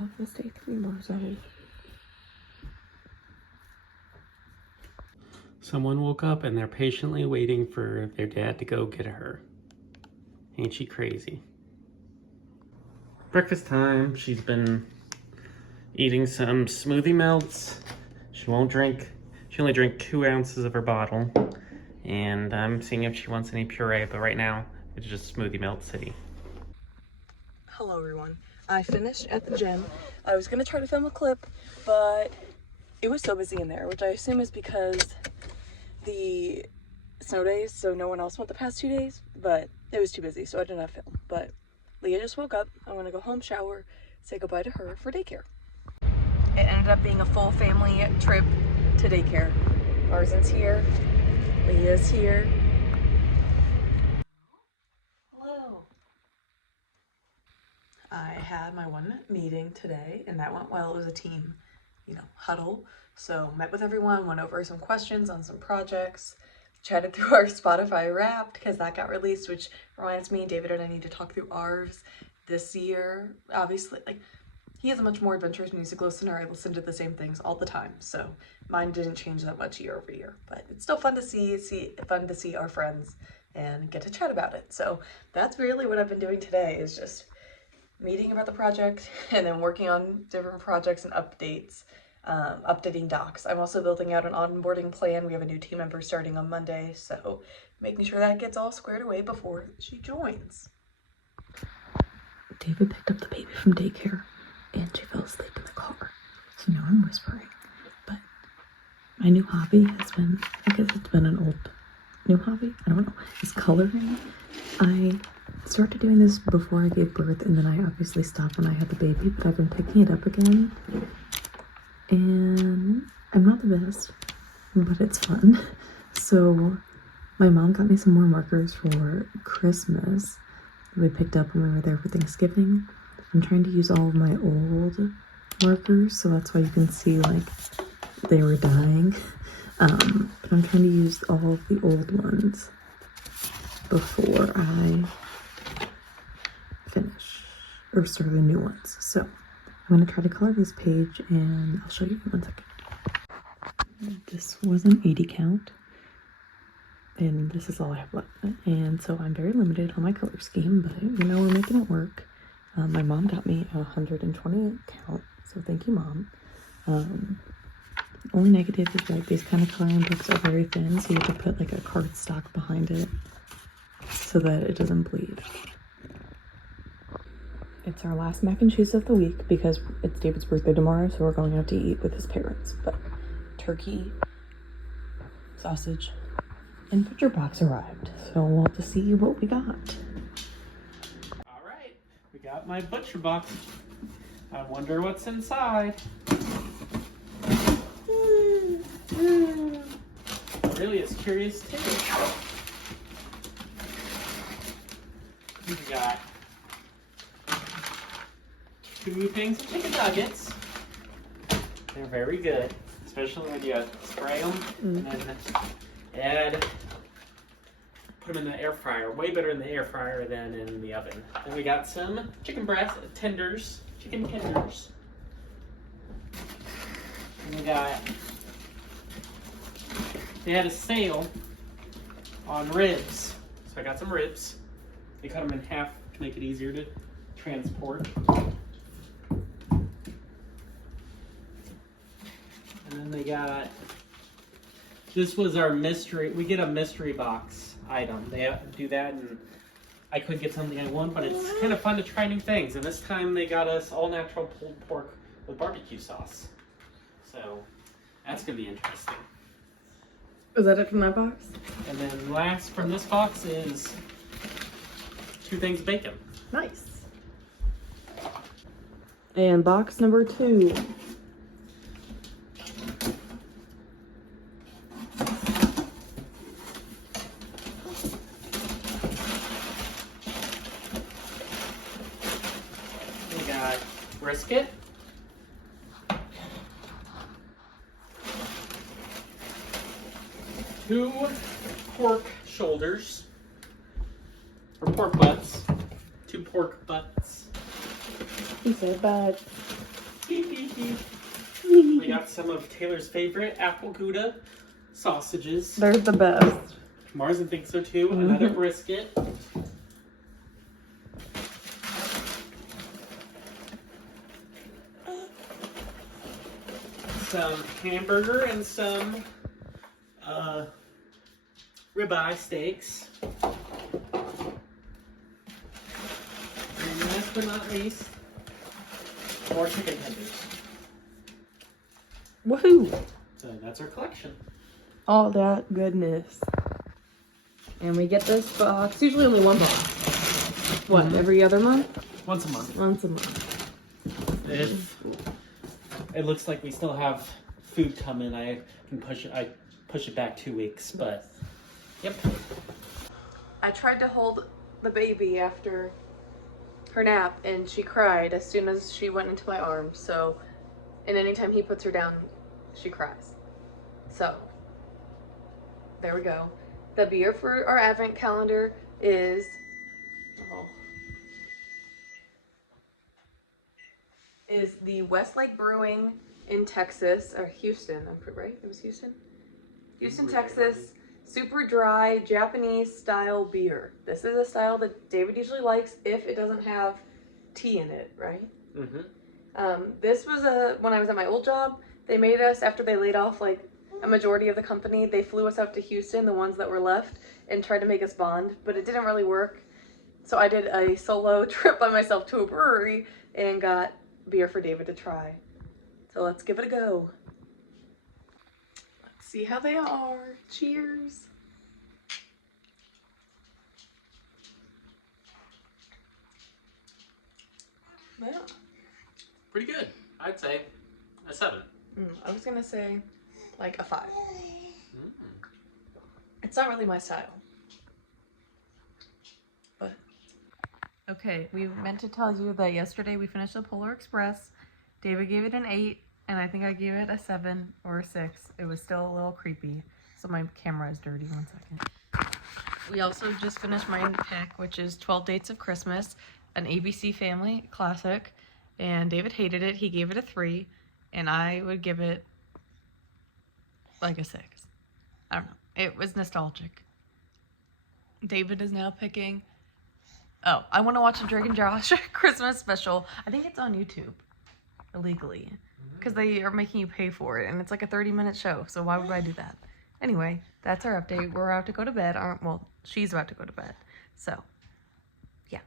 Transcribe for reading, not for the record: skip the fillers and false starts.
Vlogmas Day 3 Marzo. Someone woke up and they're patiently waiting for their dad to go get her. Ain't she crazy? Breakfast time. She's been eating some smoothie melts. She won't drink. She only drank 2 ounces of her bottle. And I'm seeing if she wants any puree, but right now it's just smoothie melt city. Hello everyone. I finished at the gym. I was gonna try to film a clip, but it was so busy in there, which I assume is because the snow days, so no one else went the past 2 days, but it was too busy, so I did not film. But Leah just woke up. I'm gonna go home, shower, say goodbye to her for daycare. It ended up being a full family trip to daycare. Arzen's here, Leah's here. Hello. I had my one meeting today and that went well. It was a team, huddle. So met with everyone, went over some questions on some projects, chatted through our Spotify Wrapped because that got released, which reminds me, David and I need to talk through ours this year. Obviously, he has a much more adventurous music listener. I listen to the same things all the time, so mine didn't change that much year over year, but it's still fun to see our friends and get to chat about it. So that's really what I've been doing today, is just meeting about the project and then working on different projects and updates, updating docs. I'm also building out an onboarding plan. We have a new team member starting on Monday, so making sure that gets all squared away before she joins. David picked up the baby from daycare and she fell asleep in the car, so now I'm whispering. But my new hobby has been, I guess it's been an old new hobby, I don't know, is coloring. I started doing this before I gave birth, and then I obviously stopped when I had the baby, but I've been picking it up again, and I'm not the best, but it's fun. So my mom got me some more markers for Christmas that we picked up when we were there for Thanksgiving. I'm trying to use all of my old markers, so that's why you can see they were dying. But I'm trying to use all of the old ones before I finish or start the new ones. So I'm going to try to color this page and I'll show you in 1 second. This was an 80 count and this is all I have left. And so I'm very limited on my color scheme, but we're making it work. My mom got me a 120 count, so thank you, Mom. Only negative is these kind of coloring books are very thin, so you have to put a cardstock behind it so that it doesn't bleed. It's our last mac and cheese of the week because it's David's birthday tomorrow, so we're going out to eat with his parents. But turkey, sausage, and ButcherBox arrived, so we'll have to see what we got. All right, we got my ButcherBox. I wonder what's inside. Really is curious too. We got 2 things of chicken nuggets. They're very good, especially when you spray them and then put them in the air fryer. Way better in the air fryer than in the oven. Then we got some chicken breast tenders, chicken tenders. And we got, they had a sale on ribs, so I got some ribs. They cut them in half to make it easier to transport. And then they got, this was our mystery, we get a mystery box item. They do that, and I could get something I want, but it's kind of fun to try new things. And this time they got us all natural pulled pork with barbecue sauce. So that's gonna be interesting. Is that it from that box? And then last from this box is 2 things of bacon. Nice. And box number 2. We got brisket. Two pork shoulders, or pork butts. 2 pork butts. He said butts. We got some of Taylor's favorite apple Gouda sausages. They're the best. Marzen thinks so too. Another brisket. Some hamburger and some ribeye steaks. And last but not least, more chicken tenders. Woohoo! So that's our collection. All that goodness. And we get this box, usually only one box. What, every other month? Once a month. Once a month. If it looks like we still have food coming, I push it back 2 weeks, but yep. I tried to hold the baby after her nap and she cried as soon as she went into my arms. So, and anytime he puts her down, she cries. So, there we go. The beer for our advent calendar is the Westlake Brewing in Texas, or Houston, right? It was Houston? Houston, Texas, super dry Japanese style beer. This is a style that David usually likes if it doesn't have tea in it, right? This was when I was at my old job, they made us, after they laid off like a majority of the company, they flew us out to Houston, the ones that were left, and tried to make us bond, but it didn't really work. So I did a solo trip by myself to a brewery and got beer for David to try. So let's give it a go. Let's see how they are. Cheers. Yeah. Pretty good. I'd say a 7. I was gonna say like a 5. It's not really my style. But okay, we meant to tell you that yesterday we finished the Polar Express. David gave it an 8, and I think I gave it a 7 or a 6. It was still a little creepy, so my camera is dirty. 1 second. We also just finished my pick, which is 12 Dates of Christmas, an ABC Family classic, and David hated it. He gave it a 3, and I would give it like a 6. I don't know. It was nostalgic. David is now picking... Oh, I want to watch a Drake and Josh Christmas special. I think it's on YouTube. Illegally. Because they are making you pay for it. And it's like a 30-minute show. So why would I do that? Anyway, that's our update. We're about to go to bed. Well, she's about to go to bed. So, yeah.